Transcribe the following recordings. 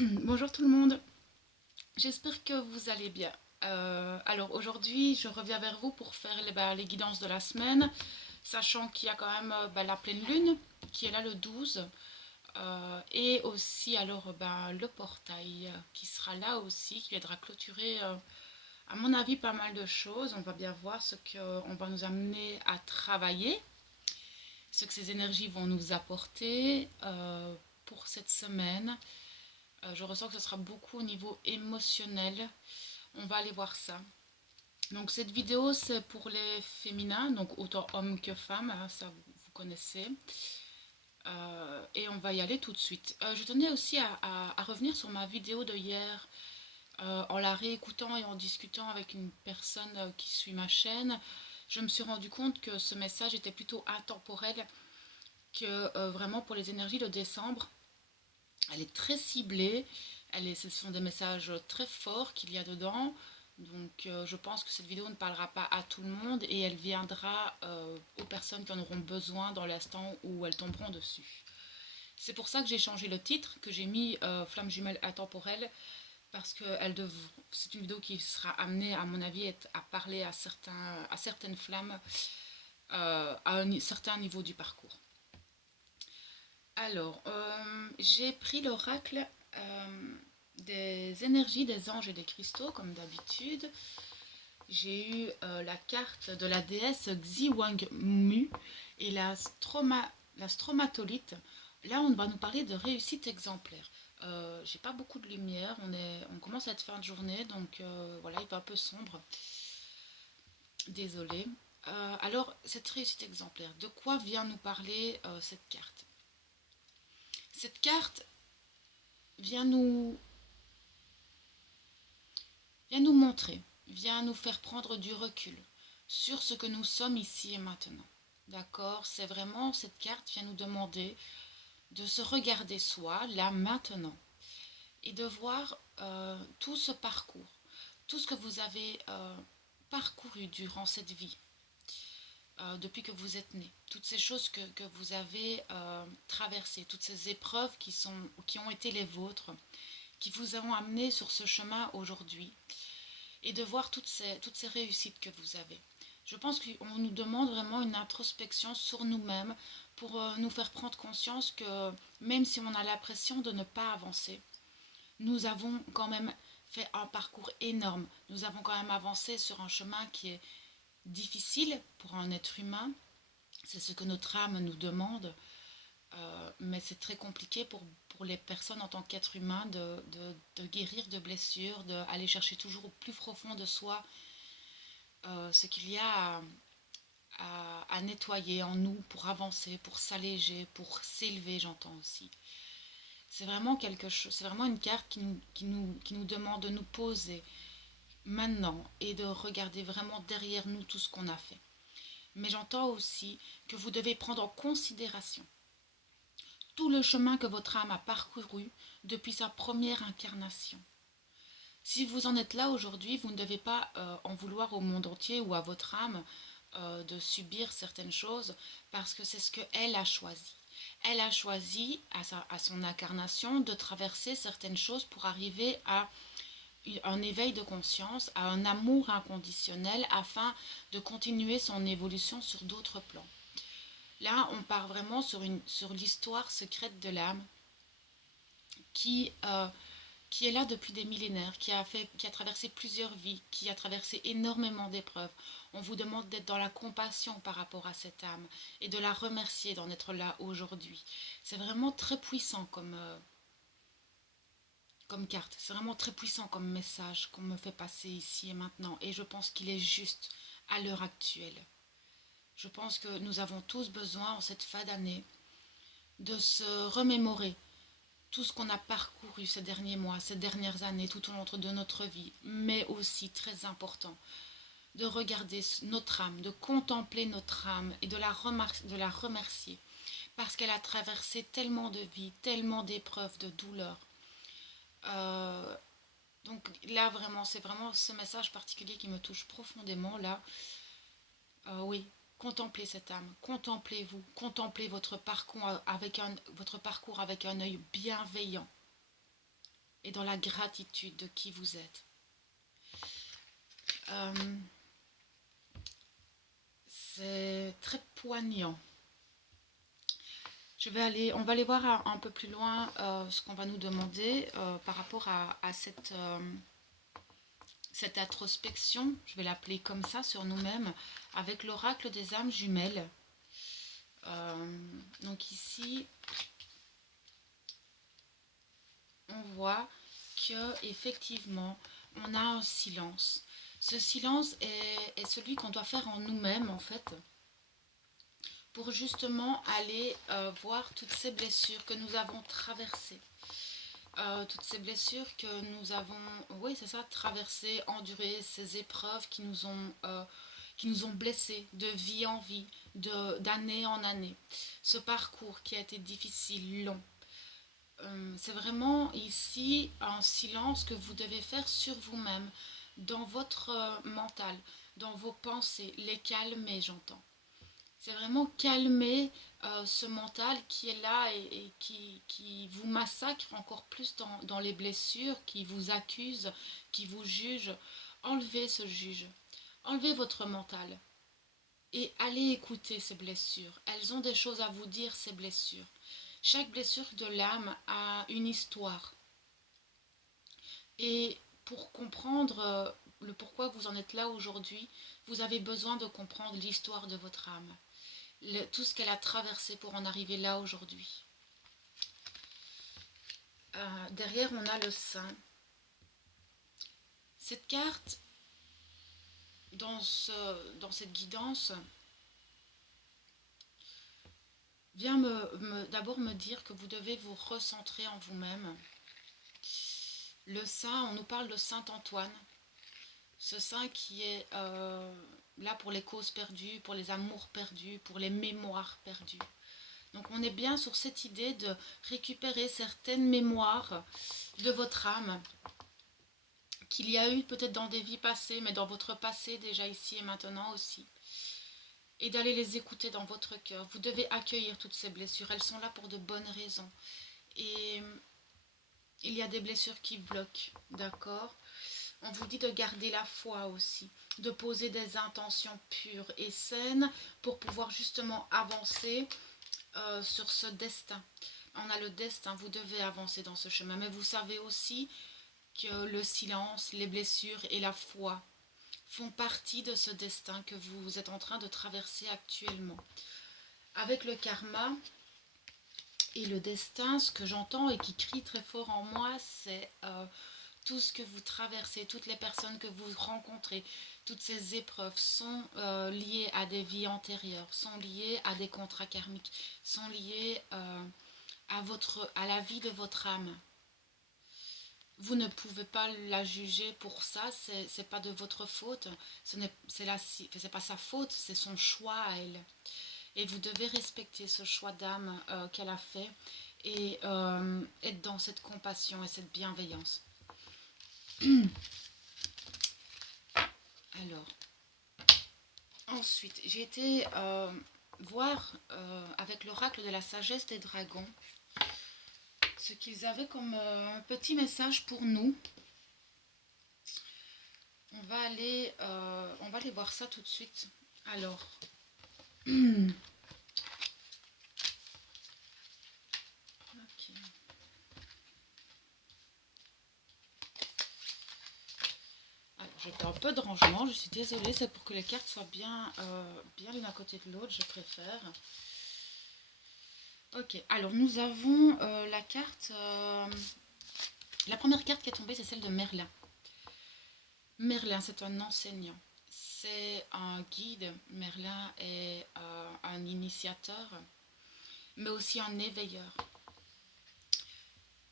Bonjour tout le monde, j'espère que vous allez bien. Alors aujourd'hui, je reviens vers vous pour faire les guidances de la semaine, sachant qu'il y a quand même la pleine lune qui est là le 12, et aussi le portail qui sera là aussi, qui viendra clôturer, à mon avis, pas mal de choses. On va bien voir ce qu'on va nous amener à travailler, ce que ces énergies vont nous apporter pour cette semaine. Je ressens que ce sera beaucoup au niveau émotionnel. On va aller voir ça. Donc cette vidéo c'est pour les féminins, donc autant hommes que femmes, hein, ça vous connaissez. Et on va y aller tout de suite. Je tenais aussi à revenir sur ma vidéo de hier, en la réécoutant et en discutant avec une personne qui suit ma chaîne. Je me suis rendu compte que ce message était plutôt intemporel, que vraiment pour les énergies de décembre, elle est très ciblée, ce sont des messages très forts qu'il y a dedans. Donc je pense que cette vidéo ne parlera pas à tout le monde et elle viendra aux personnes qui en auront besoin dans l'instant où elles tomberont dessus. C'est pour ça que j'ai changé le titre, que j'ai mis Flamme jumelle intemporelle, parce que c'est une vidéo qui sera amenée, à mon avis, à parler à certaines flammes à un certain niveau du parcours. Alors, j'ai pris l'oracle des énergies des anges et des cristaux, comme d'habitude. J'ai eu la carte de la déesse Xiwang Mu et la stromatolite. Là, on va nous parler de réussite exemplaire. J'ai pas beaucoup de lumière, on commence à être fin de journée, donc voilà, il va un peu sombre. Désolée. Alors, cette réussite exemplaire, de quoi vient nous parler cette carte? Cette carte vient nous, vient nous montrer, vient nous faire prendre du recul sur ce que nous sommes ici et maintenant. D'accord? C'est vraiment, cette carte vient nous demander de se regarder soi, là, maintenant, et de voir tout ce parcours, tout ce que vous avez parcouru durant cette vie, depuis que vous êtes né, toutes ces choses que vous avez traversées, toutes ces épreuves qui ont été les vôtres, qui vous ont amené sur ce chemin aujourd'hui, et de voir toutes ces réussites que vous avez. Je pense qu'on nous demande vraiment une introspection sur nous-mêmes pour nous faire prendre conscience que même si on a l'impression de ne pas avancer, nous avons quand même fait un parcours énorme. Nous avons quand même avancé sur un chemin qui est difficile pour un être humain. C'est ce que notre âme nous demande. Mais c'est très compliqué pour les personnes en tant qu'être humain de guérir de blessures, d'aller chercher toujours au plus profond de soi ce qu'il y a à nettoyer en nous pour avancer, pour s'alléger, pour s'élever, j'entends aussi. C'est vraiment quelque chose, c'est vraiment une carte qui nous demande de nous poser maintenant et de regarder vraiment derrière nous tout ce qu'on a fait. Mais j'entends aussi que vous devez prendre en considération tout le chemin que votre âme a parcouru depuis sa première incarnation. Si vous en êtes là aujourd'hui, vous ne devez pas en vouloir au monde entier ou à votre âme de subir certaines choses parce que c'est ce qu'elle a choisi. Elle a choisi à son incarnation de traverser certaines choses pour arriver à un éveil de conscience, à un amour inconditionnel afin de continuer son évolution sur d'autres plans. Là, on part vraiment sur l'histoire secrète de l'âme qui, euh, qui est là depuis des millénaires, qui a traversé plusieurs vies, qui a traversé énormément d'épreuves. On vous demande d'être dans la compassion par rapport à cette âme et de la remercier d'en être là aujourd'hui. C'est vraiment très puissant comme carte, c'est vraiment très puissant comme message qu'on me fait passer ici et maintenant. Et je pense qu'il est juste à l'heure actuelle. Je pense que nous avons tous besoin en cette fin d'année de se remémorer tout ce qu'on a parcouru ces derniers mois, ces dernières années, tout au long de notre vie, mais aussi très important, de regarder notre âme, de contempler notre âme et de la remercier, parce qu'elle a traversé tellement de vies, tellement d'épreuves, de douleurs. Euh, donc là, vraiment, c'est vraiment ce message particulier qui me touche profondément, là. Oui, contemplez cette âme, contemplez-vous, contemplez votre parcours avec votre parcours avec un œil bienveillant. et dans la gratitude de qui vous êtes. Euh, c'est très poignant. On va aller voir un peu plus loin ce qu'on va nous demander par rapport à cette introspection, je vais l'appeler comme ça, sur nous-mêmes, avec l'oracle des âmes jumelles. Donc ici, on voit que effectivement, on a un silence. Ce silence est celui qu'on doit faire en nous-mêmes, en fait, pour justement aller voir toutes ces blessures que nous avons traversées. Toutes ces blessures que nous avons, oui, c'est ça, traversées, endurées, ces épreuves qui nous ont blessés de vie en vie, d'année en année. Ce parcours qui a été difficile, long. C'est vraiment ici un silence que vous devez faire sur vous-même, dans votre mental, dans vos pensées, les calmer, j'entends. C'est vraiment calmer ce mental qui est là et qui vous massacre encore plus dans les blessures, qui vous accuse, qui vous juge. Enlevez ce juge, enlevez votre mental et allez écouter ces blessures. Elles ont des choses à vous dire, ces blessures. Chaque blessure de l'âme a une histoire. Et pour comprendre le pourquoi vous en êtes là aujourd'hui, vous avez besoin de comprendre l'histoire de votre âme. Tout ce qu'elle a traversé pour en arriver là aujourd'hui. Derrière, on a le Saint. Cette carte, dans cette guidance, vient d'abord me dire que vous devez vous recentrer en vous-même. Le Saint, on nous parle de Saint Antoine. Ce Saint qui est là pour les causes perdues, pour les amours perdus, pour les mémoires perdues. Donc on est bien sur cette idée de récupérer certaines mémoires de votre âme qu'il y a eu peut-être dans des vies passées, mais dans votre passé déjà ici et maintenant aussi. Et d'aller les écouter dans votre cœur. Vous devez accueillir toutes ces blessures, elles sont là pour de bonnes raisons. Et il y a des blessures qui bloquent, d'accord ? On vous dit de garder la foi aussi, de poser des intentions pures et saines pour pouvoir justement avancer sur ce destin. On a le destin, vous devez avancer dans ce chemin, mais vous savez aussi que le silence, les blessures et la foi font partie de ce destin que vous êtes en train de traverser actuellement. Avec le karma et le destin, ce que j'entends et qui crie très fort en moi, c'est tout ce que vous traversez, toutes les personnes que vous rencontrez, toutes ces épreuves sont liées à des vies antérieures, sont liées à des contrats karmiques, sont liées à la vie de votre âme. Vous ne pouvez pas la juger pour ça, c'est pas de votre faute, c'est pas sa faute, c'est son choix à elle. Et vous devez respecter ce choix d'âme qu'elle a fait et être dans cette compassion et cette bienveillance. Alors, ensuite, j'ai été voir avec l'oracle de la sagesse des dragons ce qu'ils avaient comme un petit message pour nous. On va aller voir ça tout de suite. Alors, ok. Alors, j'ai fait un peu de rangement, je suis désolée, c'est pour que les cartes soient bien l'une à côté de l'autre, je préfère. Ok, alors nous avons la carte, la première carte qui est tombée, c'est celle de Merlin. Merlin, c'est un enseignant, c'est un guide. Merlin est un initiateur, mais aussi un éveilleur.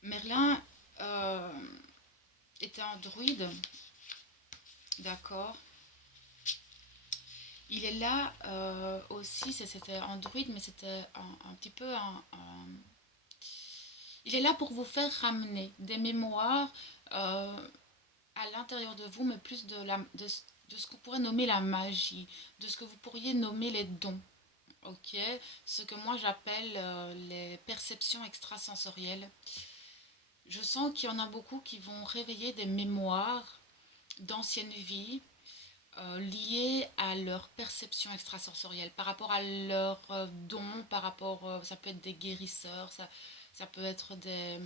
Merlin était un druide, d'accord. Il est là aussi, c'était un druide, mais c'était un petit peu il est là pour vous faire ramener des mémoires à l'intérieur de vous, mais plus de ce qu'on pourrait nommer la magie, de ce que vous pourriez nommer les dons. Ok, ce que moi j'appelle les perceptions extrasensorielles. Je sens qu'il y en a beaucoup qui vont réveiller des mémoires d'anciennes vies liées à leur perception extrasensorielle, par rapport à leurs dons, par rapport, ça peut être des guérisseurs, ça peut être des,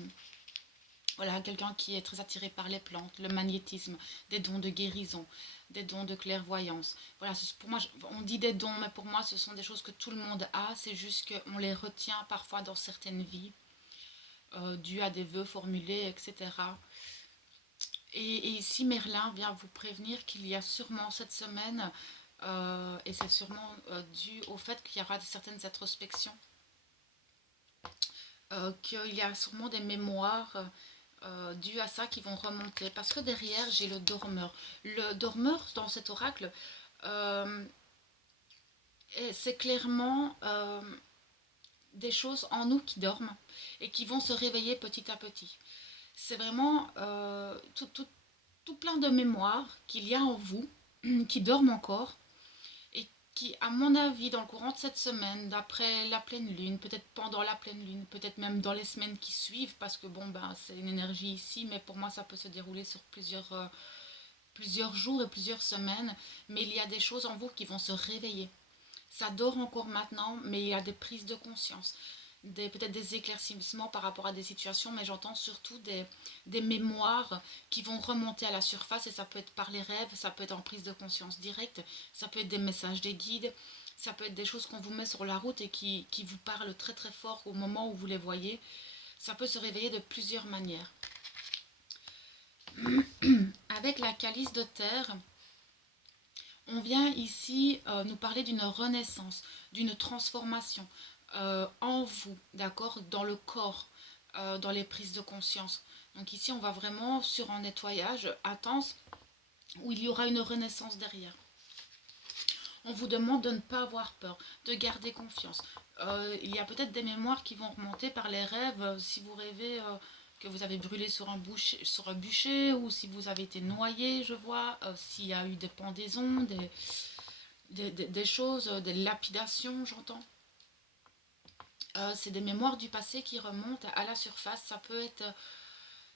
voilà, quelqu'un qui est très attiré par les plantes, le magnétisme, des dons de guérison, des dons de clairvoyance. Voilà, pour moi, on dit des dons, mais pour moi, ce sont des choses que tout le monde a. C'est juste qu'on les retient parfois dans certaines vies, dues à des vœux formulés, etc. Et ici, Merlin vient vous prévenir qu'il y a sûrement cette semaine, et c'est sûrement dû au fait qu'il y aura certaines introspections, qu'il y a sûrement des mémoires dues à ça qui vont remonter. Parce que derrière, j'ai le dormeur. Le dormeur, dans cet oracle, euh, c'est clairement des choses en nous qui dorment et qui vont se réveiller petit à petit. C'est vraiment tout plein de mémoires qu'il y a en vous, qui dorment encore, et qui, à mon avis, dans le courant de cette semaine, d'après la pleine lune, peut-être pendant la pleine lune, peut-être même dans les semaines qui suivent, parce que bon, ben, c'est une énergie ici, mais pour moi, ça peut se dérouler sur plusieurs jours et plusieurs semaines, mais il y a des choses en vous qui vont se réveiller. Ça dort encore maintenant, mais il y a des prises de conscience, peut-être des éclaircissements par rapport à des situations, mais j'entends surtout des mémoires qui vont remonter à la surface, et ça peut être par les rêves, ça peut être en prise de conscience directe, ça peut être des messages des guides, ça peut être des choses qu'on vous met sur la route et qui vous parlent très très fort au moment où vous les voyez. Ça peut se réveiller de plusieurs manières. Avec la calice de terre, on vient ici nous parler d'une renaissance, d'une transformation en vous, d'accord, dans le corps, dans les prises de conscience. Donc ici, on va vraiment sur un nettoyage intense où il y aura une renaissance derrière. On vous demande de ne pas avoir peur, de garder confiance. Il y a peut-être des mémoires qui vont remonter par les rêves. Si vous rêvez que vous avez brûlé sur un bûcher, ou si vous avez été noyé, je vois, s'il y a eu des pendaisons, des choses, des lapidations, j'entends. C'est des mémoires du passé qui remontent à la surface. Ça peut être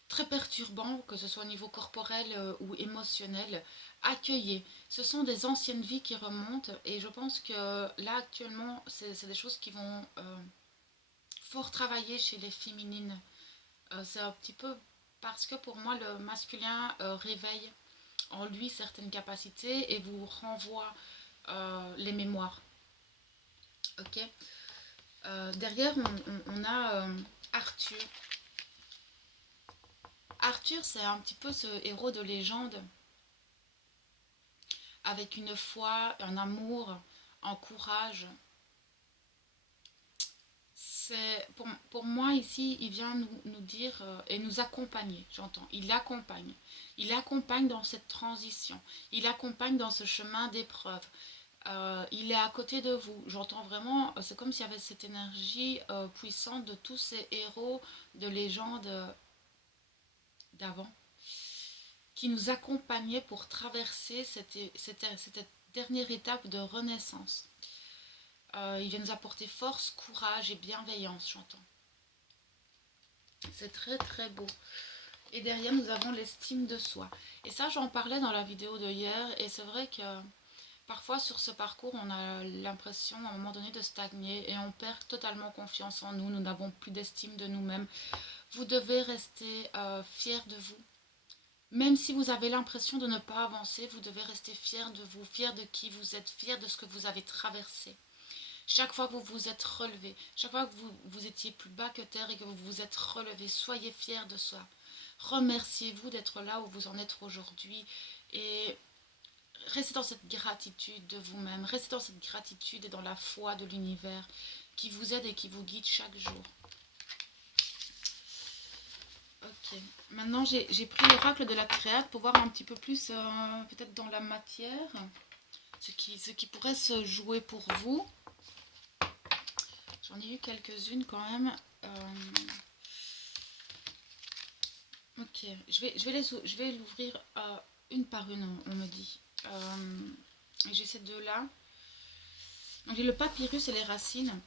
très perturbant, que ce soit au niveau corporel ou émotionnel. Accueillez. Ce sont des anciennes vies qui remontent, et je pense que là actuellement, c'est des choses qui vont fort travailler chez les féminines. C'est un petit peu parce que pour moi, le masculin réveille en lui certaines capacités et vous renvoie les mémoires. Ok. Derrière, on a Arthur. Arthur, c'est un petit peu ce héros de légende, avec une foi, un amour, un courage. Pour moi, ici, il vient nous dire et nous accompagner, j'entends. Il accompagne. Il accompagne dans cette transition. Il accompagne dans ce chemin d'épreuve. Il est à côté de vous. J'entends vraiment, c'est comme s'il y avait cette énergie puissante de tous ces héros de légende d'avant, qui nous accompagnait pour traverser cette dernière étape de renaissance. Il vient nous apporter force, courage et bienveillance, j'entends. C'est très très beau. Et derrière, nous avons l'estime de soi. Et ça, j'en parlais dans la vidéo de hier, et c'est vrai que parfois sur ce parcours, on a l'impression à un moment donné de stagner, et on perd totalement confiance en nous. Nous n'avons plus d'estime de nous-mêmes. Vous devez rester fiers de vous. Même si vous avez l'impression de ne pas avancer, vous devez rester fier de vous, fier de qui vous êtes, fier de ce que vous avez traversé. Chaque fois que vous vous êtes relevé, chaque fois que vous étiez plus bas que terre et que vous vous êtes relevé, soyez fiers de soi. Remerciez-vous d'être là où vous en êtes aujourd'hui, et restez dans cette gratitude de vous-même, restez dans cette gratitude et dans la foi de l'univers qui vous aide et qui vous guide chaque jour. Ok, maintenant j'ai pris l'oracle de la créate pour voir un petit peu plus peut-être dans la matière, ce qui pourrait se jouer pour vous. J'en ai eu quelques-unes quand même. Ok, je vais l'ouvrir une par une, on me dit. J'ai ces deux-là. Donc j'ai le papyrus et les racines.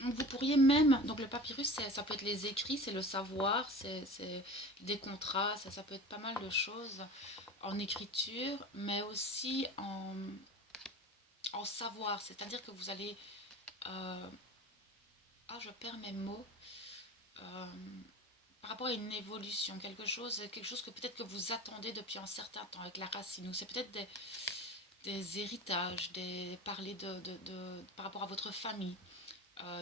Donc vous pourriez même, donc le papyrus, ça peut être les écrits, c'est le savoir, c'est des contrats, ça peut être pas mal de choses en écriture, mais aussi en savoir. C'est-à-dire que vous allez... euh, ah, je perds mes mots. Euh, Par rapport à une évolution, quelque chose que peut-être que vous attendez depuis un certain temps avec la racine, ou c'est peut-être des héritages, parler par rapport à votre famille.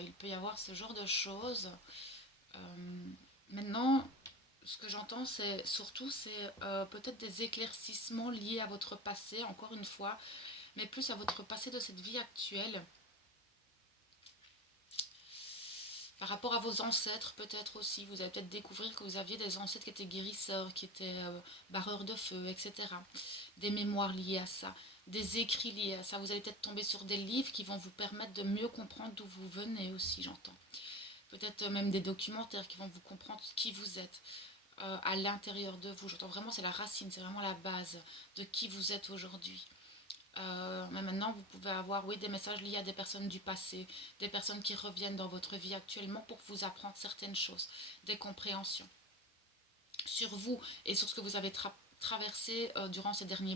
Il peut y avoir ce genre de choses. Euh, Maintenant, ce que j'entends, c'est surtout, c'est peut-être des éclaircissements liés à votre passé, encore une fois, mais plus à votre passé de cette vie actuelle. Par rapport à vos ancêtres, peut-être aussi, vous allez peut-être découvrir que vous aviez des ancêtres qui étaient guérisseurs, qui étaient barreurs de feu, etc. Des mémoires liées à ça, des écrits liés à ça. Vous allez peut-être tomber sur des livres qui vont vous permettre de mieux comprendre d'où vous venez aussi, j'entends. Peut-être même des documentaires qui vont vous comprendre qui vous êtes à l'intérieur de vous. J'entends vraiment, c'est la racine, c'est vraiment la base de qui vous êtes aujourd'hui. Mais maintenant, vous pouvez avoir, oui, des messages liés à des personnes du passé, des personnes qui reviennent dans votre vie actuellement pour vous apprendre certaines choses, des compréhensions sur vous et sur ce que vous avez traversé durant ces derniers